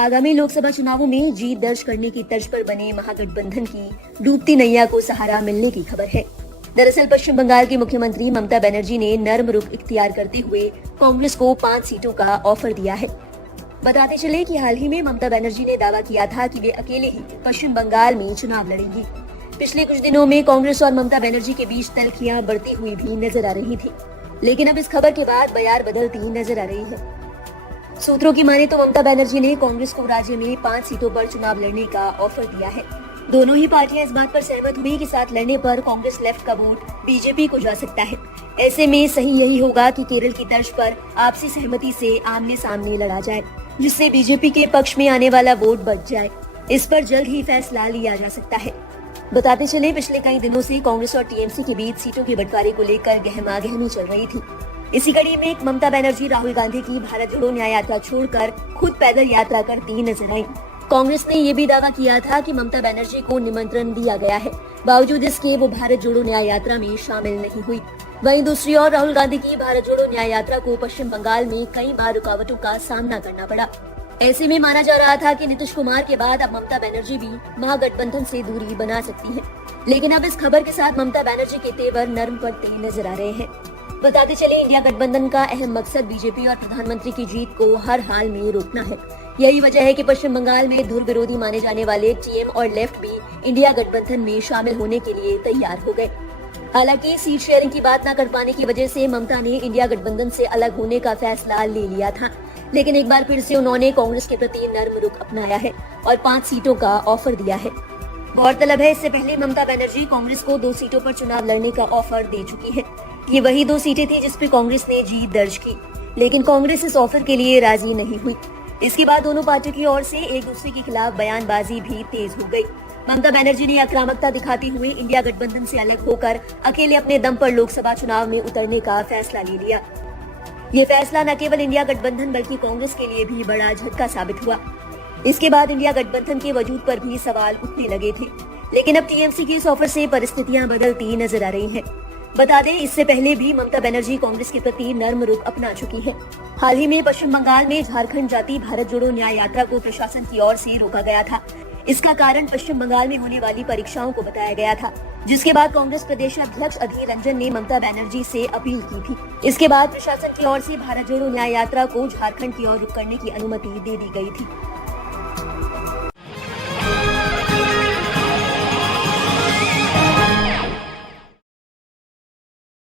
आगामी लोकसभा चुनावों में जीत दर्ज करने की तर्ज पर बने महागठबंधन की डूबती नैया को सहारा मिलने की खबर है। दरअसल पश्चिम बंगाल की मुख्यमंत्री ममता बनर्जी ने नर्म रुख इख्तियार करते हुए कांग्रेस को 5 सीटों का ऑफर दिया है। बताते चले कि हाल ही में ममता बनर्जी ने दावा किया था कि वे अकेले ही पश्चिम बंगाल में चुनाव लड़ेंगी। पिछले कुछ दिनों में कांग्रेस और ममता बनर्जी के बीच तल्खियां बढ़ती हुई भी नजर आ रही थी, लेकिन अब इस खबर के बाद बयार बदलती नजर आ रही है। सूत्रों की माने तो ममता बनर्जी ने कांग्रेस को राज्य में 5 सीटों पर चुनाव लड़ने का ऑफर दिया है। दोनों ही पार्टियां इस बात पर सहमत हुई कि साथ लड़ने पर कांग्रेस लेफ्ट का वोट बीजेपी को जा सकता है। ऐसे में सही यही होगा कि केरल की तर्ज पर आपसी सहमति से आमने सामने लड़ा जाए, जिससे बीजेपी के पक्ष में आने वाला वोट बच जाए। इस पर जल्द ही फैसला लिया जा सकता है। बताते चले पिछले कई दिनों से कांग्रेस और टीएमसी के बीच सीटों के बंटवारे को लेकर गहमागहमी चल रही थी। इसी कड़ी में ममता बनर्जी राहुल गांधी की भारत जोड़ो न्याय यात्रा छोड़कर खुद पैदल यात्रा करती नजर आई। कांग्रेस ने ये भी दावा किया था कि ममता बनर्जी को निमंत्रण दिया गया है, बावजूद इसके वो भारत जोड़ो न्याय यात्रा में शामिल नहीं हुई। वहीं दूसरी ओर राहुल गांधी की भारत जोड़ो न्याय यात्रा को पश्चिम बंगाल में कई बार रुकावटों का सामना करना पड़ा। ऐसे में माना जा रहा था कि नीतीश कुमार के बाद अब ममता बनर्जी भी महागठबंधन से दूरी बना सकती है, लेकिन अब इस खबर के साथ ममता बनर्जी के तेवर नरम पड़ते नजर आ रहे हैं। बताते चले इंडिया गठबंधन का अहम मकसद बीजेपी और प्रधानमंत्री की जीत को हर हाल में रोकना है। यही वजह है कि पश्चिम बंगाल में धुर विरोधी माने जाने वाले टीएम और लेफ्ट भी इंडिया गठबंधन में शामिल होने के लिए तैयार हो गए। हालांकि सीट शेयरिंग की बात न कर पाने की वजह से ममता ने इंडिया गठबंधन से अलग होने का फैसला ले लिया था, लेकिन एक बार फिर से उन्होंने कांग्रेस के प्रति नर्म रुख अपनाया है और 5 सीटों का ऑफर दिया है। गौरतलब है, इससे पहले ममता बनर्जी कांग्रेस को 2 सीटों पर चुनाव लड़ने का ऑफर दे चुकी है। ये वही 2 सीटें थी जिस पर कांग्रेस ने जीत दर्ज की, लेकिन कांग्रेस इस ऑफर के लिए राजी नहीं हुई। इसके बाद दोनों पार्टियों की ओर से एक दूसरे के खिलाफ बयानबाजी भी तेज हो गई। ममता बनर्जी ने आक्रामकता दिखाते हुए इंडिया गठबंधन से अलग होकर अकेले अपने दम पर लोकसभा चुनाव में उतरने का फैसला ले लिया। ये फैसला न केवल इंडिया गठबंधन बल्कि कांग्रेस के लिए भी बड़ा झटका साबित हुआ। इसके बाद इंडिया गठबंधन के वजूद पर भी सवाल उठने लगे थे, लेकिन अब टीएमसी के इस ऑफर से परिस्थितियां बदलती नजर आ रही हैं। बता दें, इससे पहले भी ममता बनर्जी कांग्रेस के प्रति नर्म रुख अपना चुकी है। हाल ही में पश्चिम बंगाल में झारखंड जाती भारत जोड़ो न्याय यात्रा को प्रशासन की ओर से रोका गया था। इसका कारण पश्चिम बंगाल में होने वाली परीक्षाओं को बताया गया था, जिसके बाद कांग्रेस प्रदेश अध्यक्ष अधीर रंजन ने ममता बनर्जी से अपील की थी। इसके बाद प्रशासन की ओर से भारत जोड़ो न्याय यात्रा को झारखंड की ओर रुख करने की अनुमति दे दी गई थी।